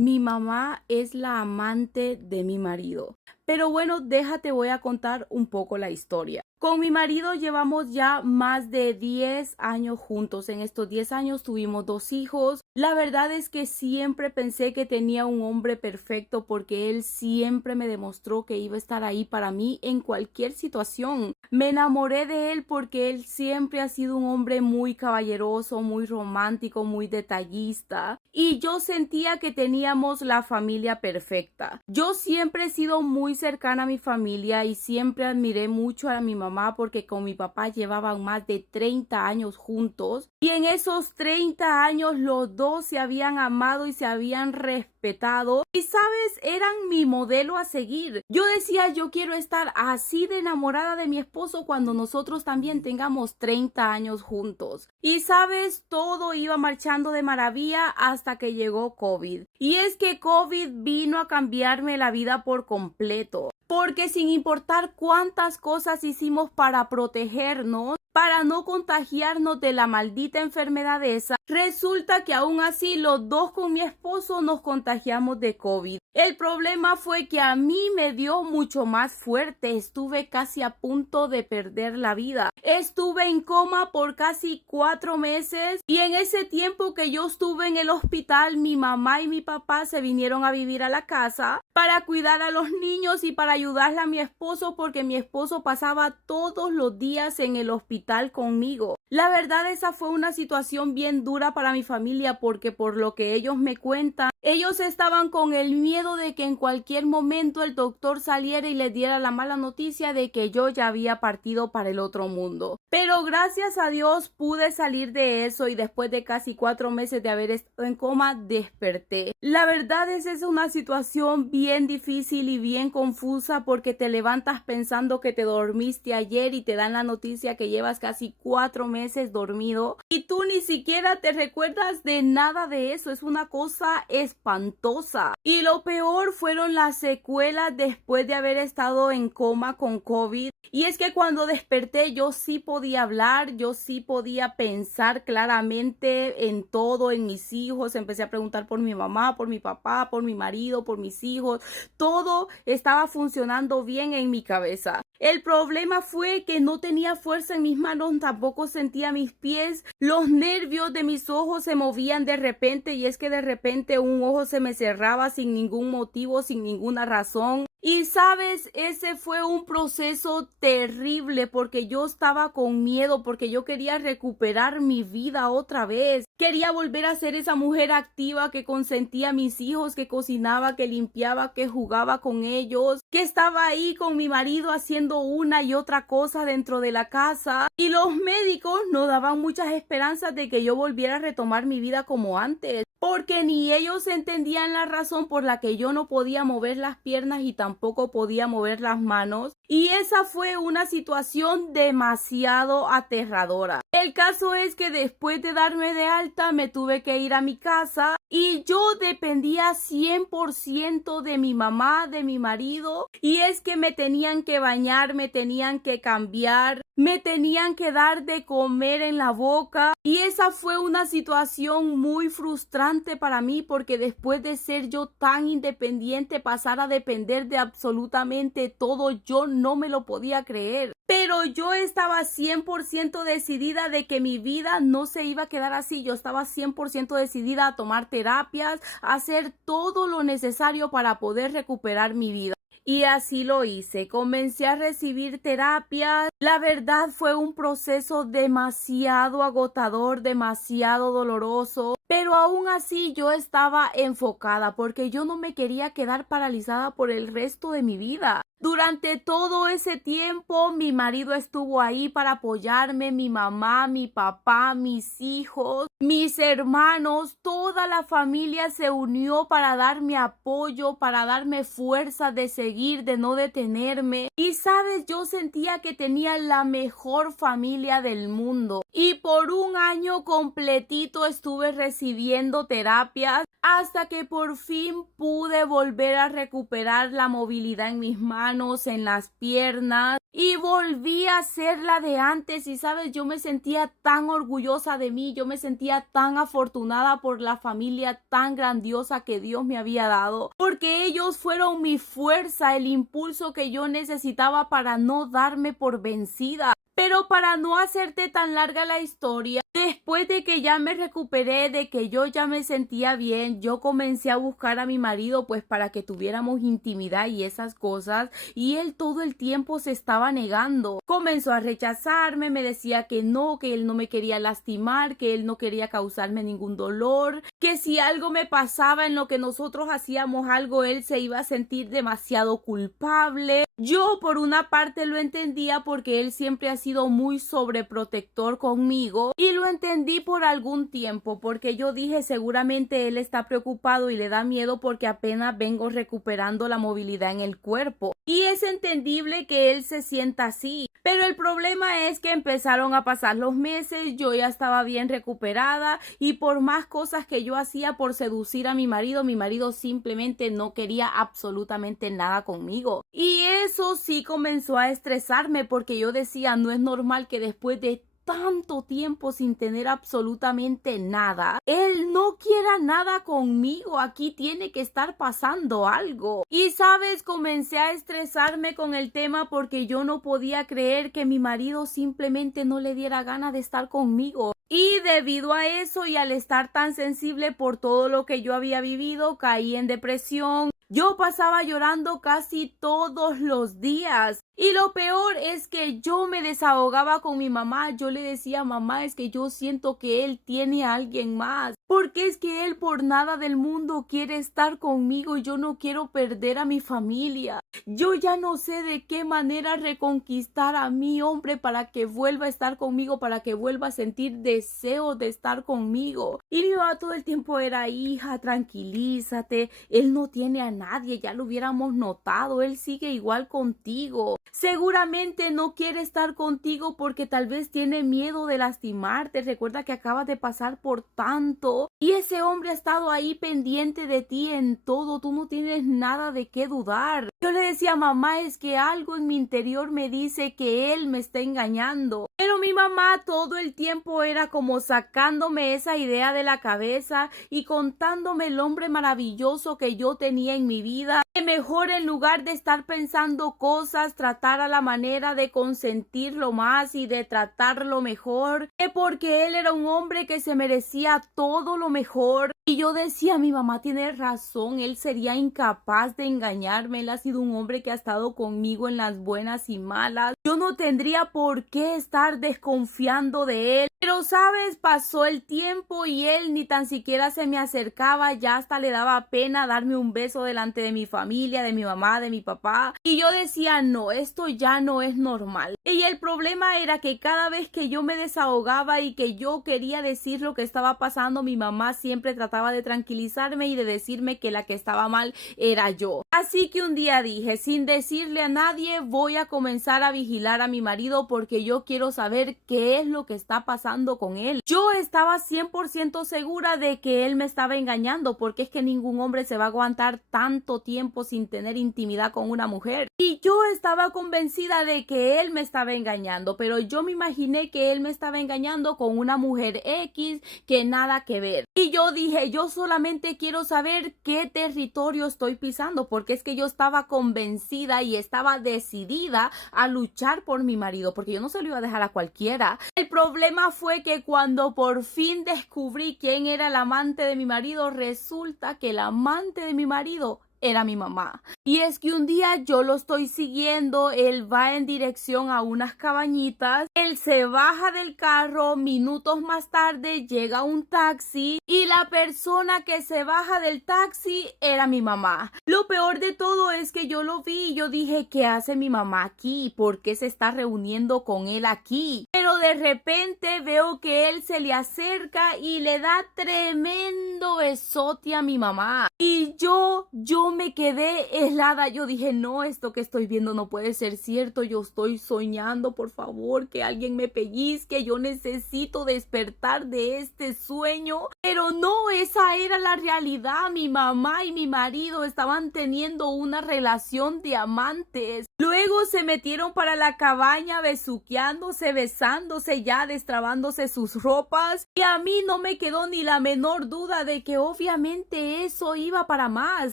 Mi mamá es la amante de mi marido. Pero bueno, déjate, voy a contar un poco la historia. Con mi marido llevamos ya más de 10 años juntos. En estos 10 años tuvimos 2 hijos. La verdad es que siempre pensé que tenía un hombre perfecto porque él siempre me demostró que iba a estar ahí para mí en cualquier situación. Me enamoré de él porque él siempre ha sido un hombre muy caballeroso, muy romántico, muy detallista. Y yo sentía que teníamos la familia perfecta. Yo siempre he sido muy cercana a mi familia y siempre admiré mucho a mi mamá porque con mi papá llevaban más de 30 años juntos y en esos 30 años los dos se habían amado y se habían respetado y sabes, eran mi modelo a seguir. Yo decía, yo quiero estar así de enamorada de mi esposo cuando nosotros también tengamos 30 años juntos. Y sabes, todo iba marchando de maravilla hasta que llegó COVID. Y es que COVID vino a cambiarme la vida por completo. Porque sin importar cuántas cosas hicimos para protegernos, para no contagiarnos de la maldita enfermedad esa, resulta que aún así los dos con mi esposo nos contagiamos de COVID. El problema fue que a mí me dio mucho más fuerte. Estuve casi a punto de perder la vida. Estuve en coma por casi 4 meses y en ese tiempo que yo estuve en el hospital, mi mamá y mi papá se vinieron a vivir a la casa para cuidar a los niños y para ayudarle a mi esposo porque mi esposo pasaba todos los días en el hospital conmigo. La verdad, esa fue una situación bien dura para mi familia porque por lo que ellos me cuentan, ellos estaban con el miedo de que en cualquier momento el doctor saliera y les diera la mala noticia de que yo ya había partido para el otro mundo. Pero gracias a Dios pude salir de eso y después de casi 4 meses de haber estado en coma, desperté. La verdad es una situación bien difícil y bien confusa porque te levantas pensando que te dormiste ayer y te dan la noticia que llevas casi 4 meses dormido y tú ni siquiera te recuerdas de nada de eso. Es una cosa espantosa. Y lo peor fueron las secuelas después de haber estado en coma con COVID. Y es que cuando desperté yo sí podía hablar, yo sí podía pensar claramente en todo, en mis hijos. Empecé a preguntar por mi mamá, por mi papá, por mi marido, por mis hijos. Todo estaba funcionando bien en mi cabeza. El problema fue que no tenía fuerza en mis manos, tampoco sentía mis pies, los nervios de mis ojos se movían de repente y es que de repente un ojo se me cerraba sin ningún motivo, sin ninguna razón. Y sabes, ese fue un proceso terrible porque yo estaba con miedo, porque yo quería recuperar mi vida otra vez. Quería volver a ser esa mujer activa que consentía a mis hijos, que cocinaba, que limpiaba, que jugaba con ellos, que estaba ahí con mi marido haciendo una y otra cosa dentro de la casa. Y los médicos no daban muchas esperanzas de que yo volviera a retomar mi vida como antes, porque ni ellos entendían la razón por la que yo no podía mover las piernas y tampoco podía mover las manos. Y esa fue una situación demasiado aterradora. El caso es que después de darme de alta me tuve que ir a mi casa y yo dependía 100% de mi mamá, de mi marido, y es que me tenían que bañar, me tenían que cambiar, me tenían que dar de comer en la boca y esa fue una situación muy frustrante para mí porque después de ser yo tan independiente pasar a depender de absolutamente todo, yo no me lo podía creer. Pero yo estaba 100% decidida de que mi vida no se iba a quedar así. Yo estaba 100% decidida a tomar terapias, a hacer todo lo necesario para poder recuperar mi vida. Y así lo hice. Comencé a recibir terapias. La verdad fue un proceso demasiado agotador, demasiado doloroso. Pero aún así yo estaba enfocada porque yo no me quería quedar paralizada por el resto de mi vida. Durante todo ese tiempo mi marido estuvo ahí para apoyarme, mi mamá, mi papá, mis hijos, mis hermanos, toda la familia se unió para darme apoyo, para darme fuerza de seguir, de no detenerme. Y sabes, yo sentía que tenía la mejor familia del mundo. Y por un año completito estuve recibiendo terapias hasta que por fin pude volver a recuperar la movilidad en mis manos. manos, en las piernas, y volví a ser la de antes. Y sabes, yo me sentía tan orgullosa de mí, yo me sentía tan afortunada por la familia tan grandiosa que Dios me había dado, porque ellos fueron mi fuerza, el impulso que yo necesitaba para no darme por vencida. Pero para no hacerte tan larga la historia, después de que ya me recuperé, de que yo ya me sentía bien, yo comencé a buscar a mi marido pues para que tuviéramos intimidad y esas cosas, y él todo el tiempo se estaba negando. Comenzó a rechazarme, me decía que él no me quería lastimar, que él no quería causarme ningún dolor, que si algo me pasaba en lo que nosotros hacíamos algo, él se iba a sentir demasiado culpable. Yo por una parte lo entendía porque él siempre ha sido muy sobreprotector conmigo, y lo entendí por algún tiempo porque yo dije seguramente él está preocupado y le da miedo porque apenas vengo recuperando la movilidad en el cuerpo, y es entendible que él se sienta así. Pero el problema es que empezaron a pasar los meses, yo ya estaba bien recuperada, y por más cosas que yo hacía por seducir a mi marido simplemente no quería absolutamente nada conmigo. Y eso sí comenzó a estresarme porque yo decía, no es normal que después de tanto tiempo sin tener absolutamente nada, él no quiera nada conmigo. Aquí tiene que estar pasando algo. Y sabes, comencé a estresarme con el tema porque yo no podía creer que mi marido simplemente no le diera ganas de estar conmigo. Y debido a eso y al estar tan sensible por todo lo que yo había vivido, caí en depresión. Yo pasaba llorando casi todos los días. Y lo peor es que yo me desahogaba con mi mamá. Yo le decía, mamá, es que yo siento que él tiene a alguien más. Porque es que él por nada del mundo quiere estar conmigo y yo no quiero perder a mi familia. Yo ya no sé de qué manera reconquistar a mi hombre para que vuelva a estar conmigo, para que vuelva a sentir deseo de estar conmigo. Y mi mamá todo el tiempo era, hija, tranquilízate, él no tiene a nadie, ya lo hubiéramos notado, él sigue igual contigo. Seguramente no quiere estar contigo porque tal vez tiene miedo de lastimarte. Recuerda que acabas de pasar por tanto y ese hombre ha estado ahí pendiente de ti en todo. Tú no tienes nada de qué dudar. Yo le decía, mamá, es que algo en mi interior me dice que él me está engañando. Pero mi mamá todo el tiempo era como sacándome esa idea de la cabeza y contándome el hombre maravilloso que yo tenía en mi vida. Que mejor en lugar de estar pensando cosas, tratar a la manera de consentirlo más y de tratarlo mejor. Que porque él era un hombre que se merecía todo lo mejor. Y yo decía, mi mamá tiene razón, él sería incapaz de engañarme. Él ha sido un hombre que ha estado conmigo en las buenas y malas. Yo no tendría por qué estar desconfiando de él. Pero, ¿sabes? Pasó el tiempo y él ni tan siquiera se me acercaba. Ya hasta le daba pena darme un beso delante de mi familia, de mi mamá, de mi papá. Y yo decía, no, esto ya no es normal. Y el problema era que cada vez que yo me desahogaba y que yo quería decir lo que estaba pasando, mi mamá siempre trataba de tranquilizarme y de decirme que la que estaba mal era yo. Así que un día dije, sin decirle a nadie, voy a comenzar a vigilar a mi marido porque yo quiero saber qué es lo que está pasando con él. Yo estaba 100% segura de que él me estaba engañando porque es que ningún hombre se va a aguantar tanto tiempo sin tener intimidad con una mujer. Y yo estaba convencida de que él me estaba engañando, pero yo me imaginé que él me estaba engañando con una mujer X que nada que ver. Y yo dije, yo solamente quiero saber qué territorio estoy pisando, porque es que yo estaba convencida y estaba decidida a luchar por mi marido, porque yo no se lo iba a dejar a cualquiera. El problema fue que cuando por fin descubrí quién era el amante de mi marido, resulta que el amante de mi marido era mi mamá. Y es que un día yo lo estoy siguiendo, él va en dirección a unas cabañitas, él se baja del carro, minutos más tarde llega un taxi y la persona que se baja del taxi era mi mamá. Lo peor de todo es que yo lo vi y yo dije, ¿qué hace mi mamá aquí? ¿Por qué se está reuniendo con él aquí? Pero de repente veo que él se le acerca y le da tremendo besote a mi mamá. Y yo me quedé helada. Yo dije, no, esto que estoy viendo no puede ser cierto. Yo estoy soñando, por favor, que alguien me pellizque. Yo necesito despertar de este sueño. Pero no, esa era la realidad. Mi mamá y mi marido estaban teniendo una relación de amantes. Luego se metieron para la cabaña besuqueándose, besándose, ya destrabándose sus ropas. Y a mí no me quedó ni la menor duda de que obviamente eso iba para más.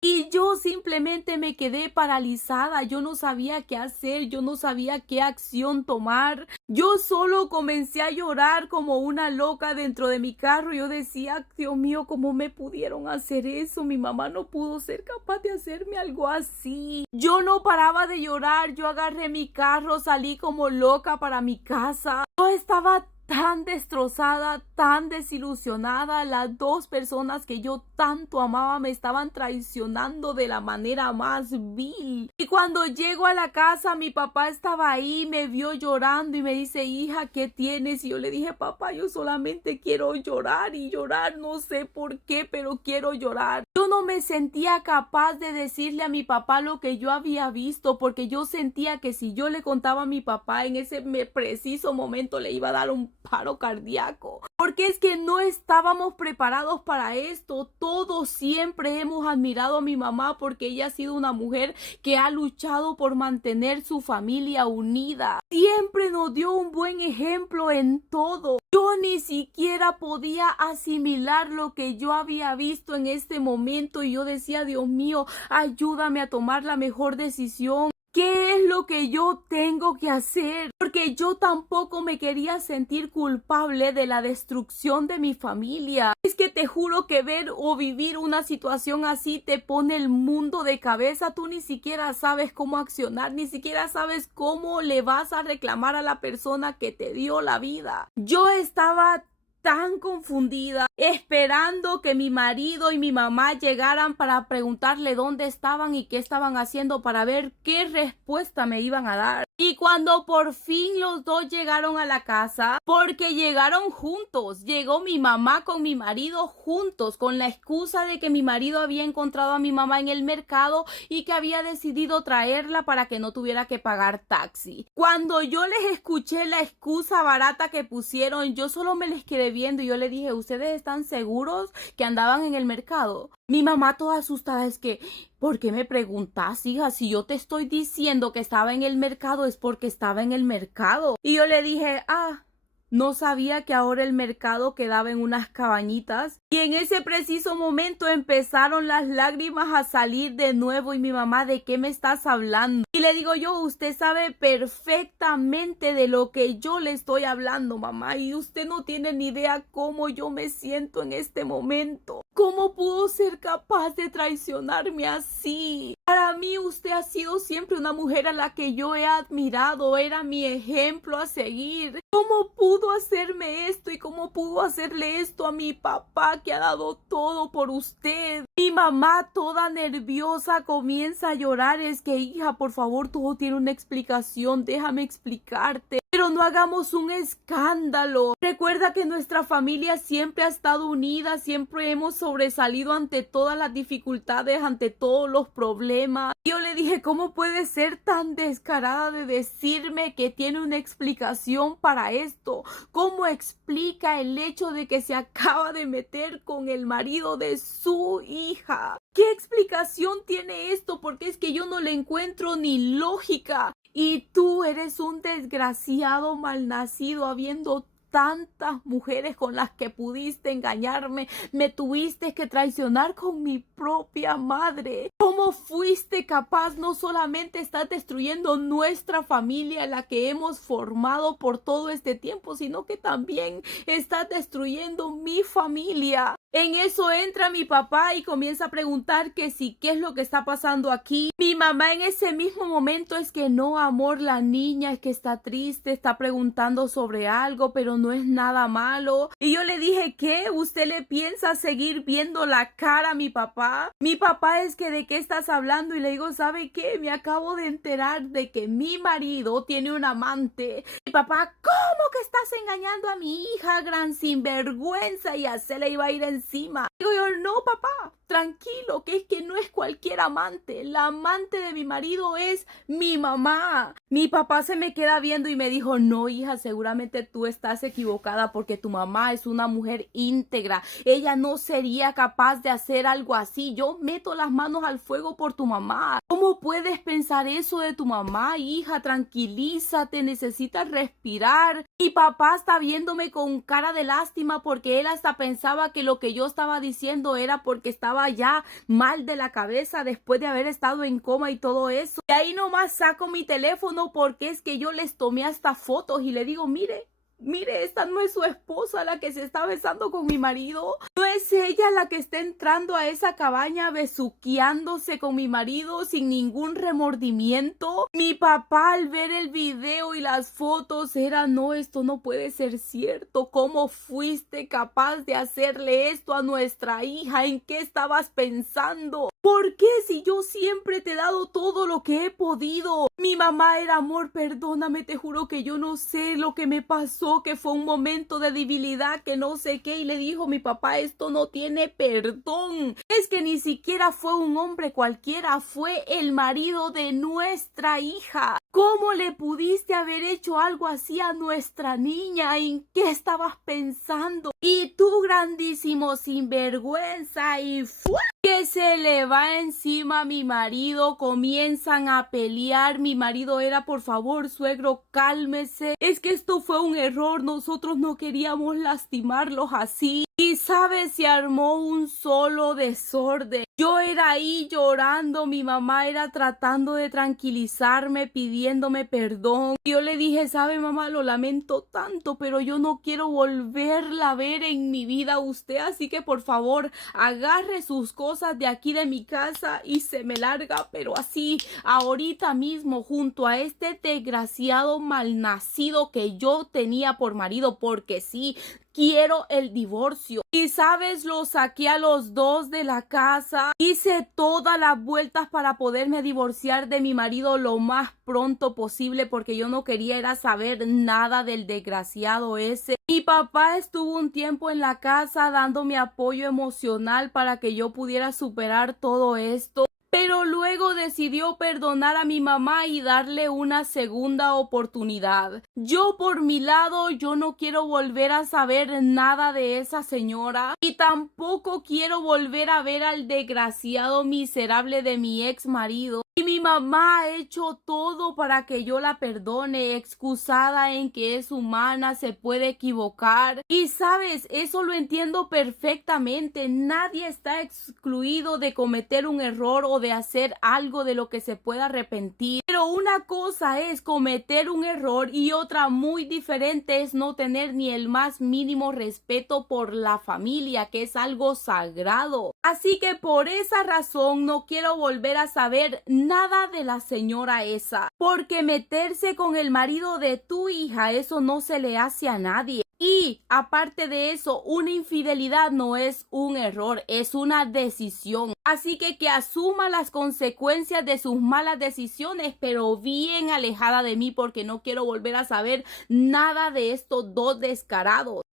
Y yo simplemente me quedé paralizada. Yo no sabía qué hacer, yo no sabía qué acción tomar. Yo solo comencé a llorar como una loca dentro de mi carro. Yo decía, Dios mío, ¿cómo me pudieron hacer eso? Mi mamá no pudo ser capaz de hacerme algo así. Yo no paraba de llorar. Yo agarré mi carro, salí como loca para mi casa. Yo estaba tan destrozada, tan desilusionada. Las dos personas que yo tanto amaba me estaban traicionando de la manera más vil. Y cuando llego a la casa, mi papá estaba ahí, me vio llorando y me dice, hija, ¿qué tienes? Y yo le dije, papá, yo solamente quiero llorar y llorar, no sé por qué, pero quiero llorar. Yo no me sentía capaz de decirle a mi papá lo que yo había visto, porque yo sentía que si yo le contaba a mi papá en ese preciso momento le iba a dar un paro cardíaco, porque es que no estábamos preparados para esto. Todos siempre hemos admirado a mi mamá porque ella ha sido una mujer que ha luchado por mantener su familia unida. Siempre nos dio un buen ejemplo en todo. Yo ni siquiera podía asimilar lo que yo había visto en este momento y yo decía, Dios mío, ayúdame a tomar la mejor decisión. ¿Qué es lo que yo tengo que hacer? Porque yo tampoco me quería sentir culpable de la destrucción de mi familia. Es que te juro que ver o vivir una situación así te pone el mundo de cabeza. Tú ni siquiera sabes cómo accionar, ni siquiera sabes cómo le vas a reclamar a la persona que te dio la vida. Yo estaba tan confundida, esperando que mi marido y mi mamá llegaran para preguntarle dónde estaban y qué estaban haciendo para ver qué respuesta me iban a dar. Y cuando por fin los dos llegaron a la casa, porque llegaron juntos, llegó mi mamá con mi marido juntos, con la excusa de que mi marido había encontrado a mi mamá en el mercado y que había decidido traerla para que no tuviera que pagar taxi. Cuando yo les escuché la excusa barata que pusieron, yo solo me les quedé viendo y yo le dije, ¿ustedes están seguros que andaban en el mercado? Mi mamá toda asustada, es que, ¿por qué me preguntas, hija? Si yo te estoy diciendo que estaba en el mercado es porque estaba en el mercado. Y yo le dije, no sabía que ahora el mercado quedaba en unas cabañitas. Y en ese preciso momento empezaron las lágrimas a salir de nuevo y mi mamá, ¿de qué me estás hablando? Y le digo yo, usted sabe perfectamente de lo que yo le estoy hablando, mamá, y usted no tiene ni idea cómo yo me siento en este momento. ¿Cómo pudo ser capaz de traicionarme así? Para mí usted ha sido siempre una mujer a la que yo he admirado, era mi ejemplo a seguir. ¿Cómo pudo hacerme esto y cómo pudo hacerle esto a mi papá que ha dado todo por usted? Mi mamá toda nerviosa comienza a llorar, es que hija, por favor, todo tiene una explicación, déjame explicarte. Pero no hagamos un escándalo. Recuerda que nuestra familia siempre ha estado unida, siempre hemos sobresalido ante todas las dificultades, ante todos los problemas. Yo le dije, ¿cómo puede ser tan descarada de decirme que tiene una explicación para esto? ¿Cómo explica el hecho de que se acaba de meter con el marido de su hija? ¿Qué explicación tiene esto? Porque es que yo no le encuentro ni lógica. Y tú eres un desgraciado malnacido, habiendo tantas mujeres con las que pudiste engañarme, me tuviste que traicionar con mi propia madre. ¿Cómo fuiste capaz? No solamente estás destruyendo nuestra familia, la que hemos formado por todo este tiempo, sino que también estás destruyendo mi familia. En eso entra mi papá y comienza a preguntar que sí, qué es lo que está pasando aquí. Mi mamá en ese mismo momento, es que no, amor, la niña es que está triste, está preguntando sobre algo, pero no es nada malo. Y yo le dije, ¿qué? ¿Usted le piensa seguir viendo la cara a mi papá? Mi papá es que ¿de qué estás hablando? Y le digo, ¿sabe qué? Me acabo de enterar de que mi marido tiene un amante. Mi papá, ¿cómo que estás engañando a mi hija, gran sinvergüenza? Y a se le iba a ir encima. Digo yo, no, papá, tranquilo, que es que no es cualquier amante. La amante de mi marido es mi mamá. Mi papá se me queda viendo y me dijo, no, hija, seguramente tú estás equivocada porque tu mamá es una mujer íntegra. Ella no sería capaz de hacer algo así. Yo meto las manos al fuego por tu mamá. ¿Cómo puedes pensar eso de tu mamá, hija? Tranquilízate, necesitas respirar. Mi papá está viéndome con cara de lástima porque él hasta pensaba que lo que yo estaba diciendo era porque estaba ya mal de la cabeza después de haber estado en coma y todo eso. Y ahí nomás saco mi teléfono porque es que yo les tomé hasta fotos y le digo, mire, esta no es su esposa la que se está besando con mi marido. No es ella la que está entrando a esa cabaña besuqueándose con mi marido sin ningún remordimiento. Mi papá al ver el video y las fotos era, no, esto no puede ser cierto. ¿Cómo fuiste capaz de hacerle esto a nuestra hija? ¿En qué estabas pensando? ¿Por qué si yo siempre te he dado todo lo que he podido? Mi mamá era amor, perdóname, te juro que yo no sé lo que me pasó, que fue un momento de debilidad, que no sé qué. Y le dijo mi papá, esto no tiene perdón. Es que ni siquiera fue un hombre cualquiera, fue el marido de nuestra hija. ¿Cómo le pudiste haber hecho algo así a nuestra niña? ¿En qué estabas pensando? Y tú, grandísimo sinvergüenza, y ¡fua! Que se le va encima a mi marido, comienzan a pelear. Mi marido era, por favor, suegro, cálmese. Es que esto fue un error, nosotros no queríamos lastimarlos así. Y sabes, se armó un solo desorden. Yo era ahí llorando, mi mamá era tratando de tranquilizarme, pidiéndome perdón. Yo le dije, sabe mamá, lo lamento tanto, pero yo no quiero volverla a ver en mi vida a usted, así que por favor, agarre sus cosas de aquí de mi casa y se me larga, pero así, ahorita mismo, junto a este desgraciado malnacido que yo tenía por marido, porque sí, quiero el divorcio. Y sabes, lo saqué a los dos de la casa. Hice todas las vueltas para poderme divorciar de mi marido lo más pronto posible porque yo no quería era saber nada del desgraciado ese. Mi papá estuvo un tiempo en la casa dándome apoyo emocional para que yo pudiera superar todo esto. Pero luego decidió perdonar a mi mamá y darle una segunda oportunidad. Yo por mi lado, yo no quiero volver a saber nada de esa señora y tampoco quiero volver a ver al desgraciado miserable de mi ex marido. Y mi mamá ha hecho todo para que yo la perdone, excusada en que es humana, se puede equivocar. Y sabes, eso lo entiendo perfectamente. Nadie está excluido de cometer un error o de hacer algo de lo que se pueda arrepentir. Pero una cosa es cometer un error y otra muy diferente es no tener ni el más mínimo respeto por la familia, que es algo sagrado. Así que por esa razón no quiero volver a saber nada de la señora esa, porque meterse con el marido de tu hija, eso no se le hace a nadie. Y aparte de eso, una infidelidad no es un error, es una decisión. Así que asuma las consecuencias de sus malas decisiones, pero bien alejada de mí porque no quiero volver a saber nada de estos dos descarados.